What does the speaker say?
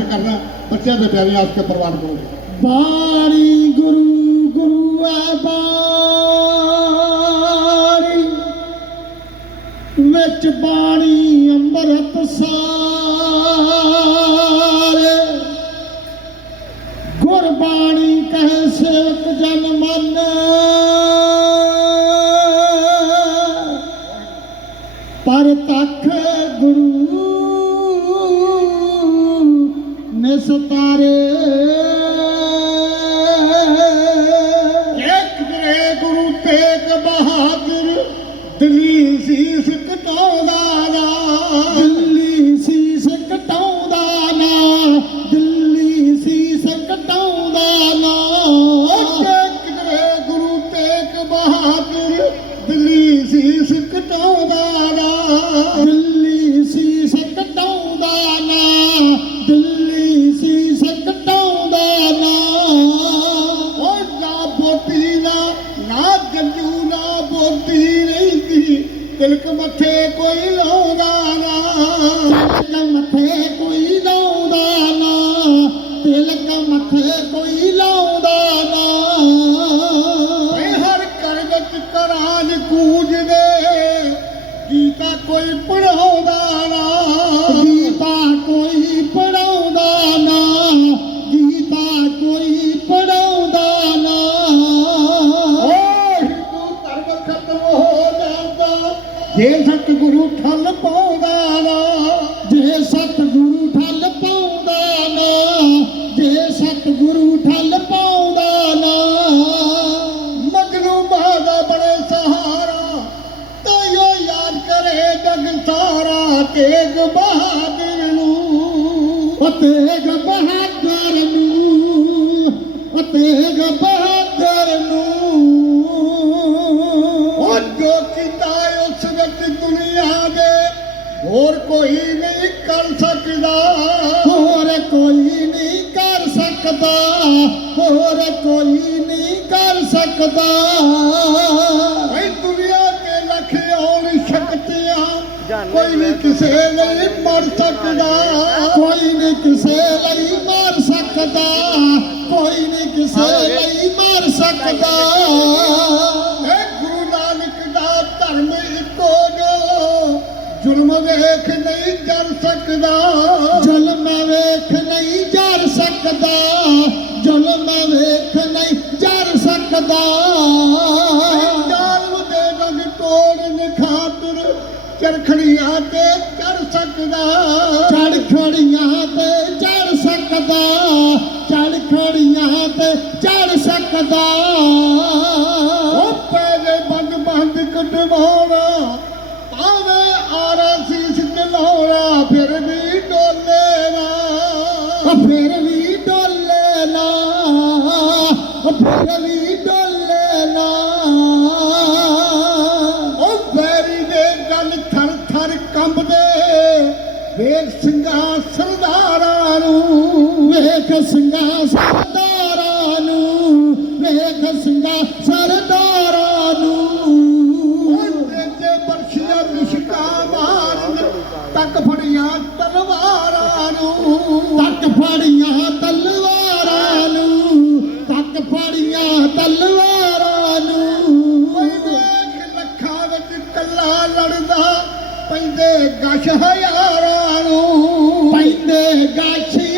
ਦਰਸ਼ਨ ਕਰਨਾ, ਬੱਚਿਆਂ ਦੇ ਪਿਆਰੀ ਆਸ ਕੇ ਪ੍ਰਵਾਨ ਕਰੋਗੇ ਬਾਣੀ ਗੁਰੂ ਗੁਰੂ ਹੈ ਬਾਣੀ। ਵਿੱਚ ਬਾਣੀ ਅੰਮ੍ਰਿਤ ਸਾਰੇ ਗੁਰਬਾਣੀ ਕਹੇ ਸੇਵਕ ਜਨ ਮਨ। ਪਰ ਤਖ ਗੁਰੂ ಮೆಸುತ್ತಾರೆ ਤਿਲਕ ਮੱਥੇ ਕੋਈ ਲਾਉਂਦਾ ਨਾ, ਤਿਲਕ ਮੱਥੇ ਕੋਈ ਲਾਉਂਦਾ ਨਾ, ਤਿਲਕ ਮੱਥੇ ਕੋਈ ਲਾਉਂਦਾ ਨਾ। ਏ ਹਰ ਘਰ ਵਿੱਚ ਕਰਾਜ ਕੂਜਦੇ ਗੀਤਾ ਕੋਈ ਪੜਾਉਂਦਾ ਨਾ ਜਾਂਦਾ ਜੇ ਸਤਿਗੁਰੂ ਠੱਲ ਪਾਉਂਦਾ ਨਾ, ਜੇ ਸਤਿਗੁਰੂ ਠੱਲ ਪਾਉਂਦਾ ਨਾ, ਜੇ ਸਤਿਗੁਰੂ ਠੱਲ ਪਾਉਂਦਾ ਨਾ ਮਗਨੂ ਬਾਦਾ ਬੜੇ ਸਹਾਰਾ ਤਾਇਓ ਯਾਦ ਕਰੇ ਜਗ ਸਾਰਾ, ਤੇਗ ਬਹਾਦਰ ਨੂੰ। ਤੇਗ ਬਹਾਦਰ ਨੂੰ ਤੇਗ ਬਹਾਦਰ ਨੂੰ। ਹੋਰ ਕੋਈ ਨਹੀਂ ਕਰ ਸਕਦਾ। ਹੋਰ ਕੋਈ ਨਹੀਂ ਕਰ ਸਕਦਾ। ਹੋਰ ਕੋਈ ਨਹੀਂ ਕਰ ਸਕਦਾ। ਭਾਈ ਦੁਨੀਆ ਤੇ ਲੱਖ ਔਰ ਸ਼ਕਤੀਆਂ ਕੋਈ ਨਹੀਂ ਕਿਸੇ ਲਈ ਮਰ ਸਕਦਾ। ਕੋਈ ਨਹੀਂ ਕਿਸੇ ਲਈ ਮਾਰ ਸਕਦਾ। ਕੋਈ ਨਹੀਂ ਕਿਸੇ ਲਈ ਮਾਰ ਸਕਦਾ। ਸਕਦਾ ਜ਼ੁਲਮ ਵੇਖ ਨਹੀਂ ਜਰ ਸਕਦਾ ਜ਼ੁਲਮ ਵੇਖ ਨਹੀਂ ਜਰ ਸਕਦਾ। ਜਾਲਮ ਦੇ ਰੰਗ ਤੋੜਨ ਖਾਤਰ ਚਰਖੜੀਆਂ ਤੇ ਚੜ ਸਕਦਾ। ਚੜ ਖੜੀਆਂ ਤੇ ਚੜ ਸਕਦਾ ਚੜ ਖੜੀਆਂ ਤੇ ਚੜ ਸਕਦਾ। ਫਿਰ ਵੀ ਡੋਲੇ ਨਾ। ਉਹ ਵੈਰੀ ਦੇ ਗੱਲ ਥਰ ਥਰ ਕੰਬਦੇ। ਵੇਖ ਸਿੰਘਾਂ ਸਰਦਾਰਾਂ ਨੂੰ, ਵੇਖ ਸਿੰਘਾਂ ਸਰਦਾਰਾਂ ਨੂੰ, ਵੇਖ ਸਿੰਘਾਂ ਸਰਦਾਰਾਂ ਨੂੰ। ਤੇ ਬਰਸ਼ੀਆਂ ਲਿਸ਼ਕਾ ਮਾਰਨ, ਤੱਕ ਫੜੀਆਂ ਤਲਵਾਰਾਂ ਨੂੰ। ਤੱਕ ਫੜੀਆਂ ਲੜਦਾ ਪੈਂਦੇ ਗਸ਼ ਹਜ਼ਾਰਾਂ ਨੂੰ। ਪੈਂਦੇ ਗਾਛ